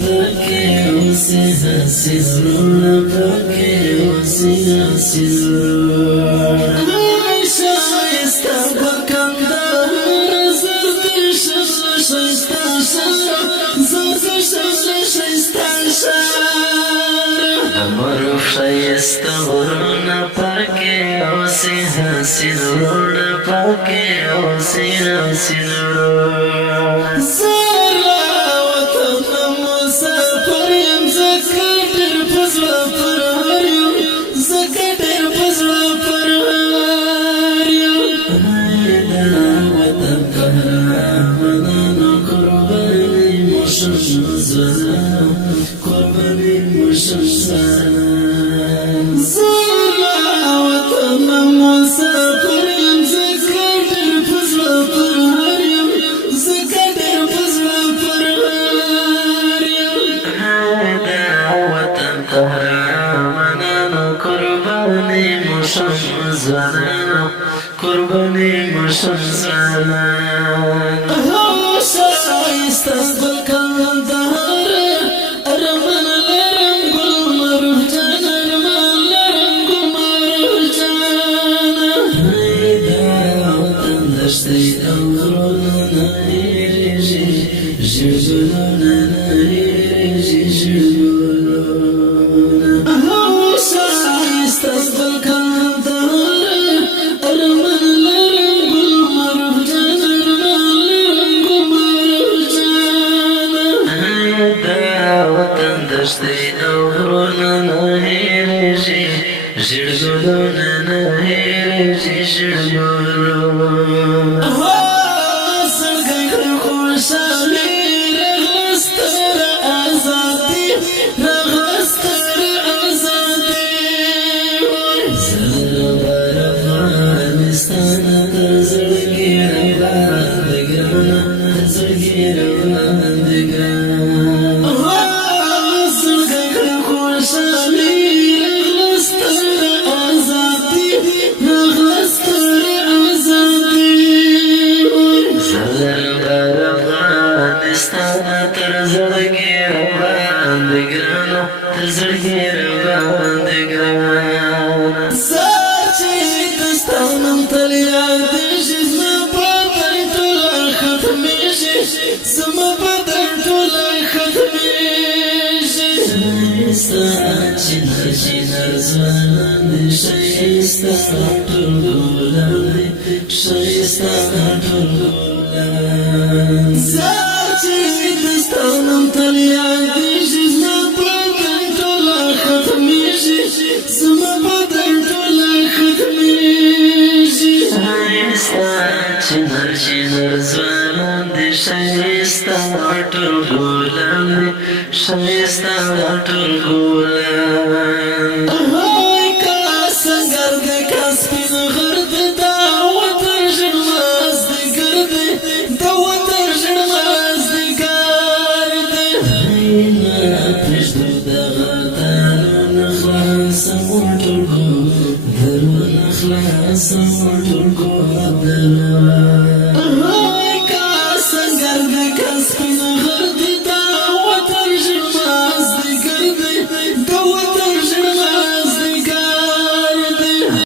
پکې اوسې هسې زړونه پکې اوسې هسې زړونه ښایسته به کندهار زر د شبله ښایسته ښار زر د شبله ښایسته ښار د معروف ښایسته غرونه پکې اوسې هسې زړونه پکې اوسې هسې زړونه زه له وطنه مسافر یم ځکه ډېر په زړه پرهر یم ځکه ډېر په زړه پرهر یم د وطن قهرمانانو قرباني مو شم ځوانانو قرباني مو شم ځوانانو زه له وطنه مسافر یم ځکه ډېر په زړه پرهر یم ځکه ډېر په زړه پرهر یم د وطن قهرمانانو قرباني مو شم ځوانانو قرباني مو شم ځوانانو ښایسته ګل کندهار ارمان لرم ګل معروف جان ارمان لرم ګل معروف جان د وطن دښتې او غرونه نه هېرېږي ژړ ګلونه نه هېرېږي ژړ ګلونه ښایسته ګل کندهار ارمان لرم ګل معروف جان ارمان لرم ګل معروف جان د وطن دښتې او غرونه نه هېرېږي ژړ ګلونه نه هېرېږي ژړ ګلونه زړګی د خوشحالۍ راغله ستره ازادي راغله ستره ازادي زه بر افغانستانه د زړګي راباندې ګرانه د زړګي راباندې ګرانه زړګی د خوشحالۍ راغله ستره ازادي راغله ستره ازادي زه بر افغانستانه تر زړګي راباندې ګرانه تر زړګي راباندې ګرانه سر چې د ستا نوم تل یادېږي زما بدن ټوله ختمېږي زما بدن ټوله ختمېږي ښایسته چینر چینر ځوانان دي ښایسته ټول ګلان دي ښایسته ټول ګلان سر چې د ستا نوم تل یادېږي زما بدن ټوله ختمېږي زما بدن ټوله ختمېږي ښایسته چینر چینر ځوانان دي ښایسته ټول ګلان دي ښایسته ټول ګلان سنگر د کاسپین غر دی دا وطن ژړ مازدیګر دی دا وطن ژړ مازدیګر دی نه پرېږدو دغه دارونه خلاصوم ټول ګلدرونه خلاصوم ټول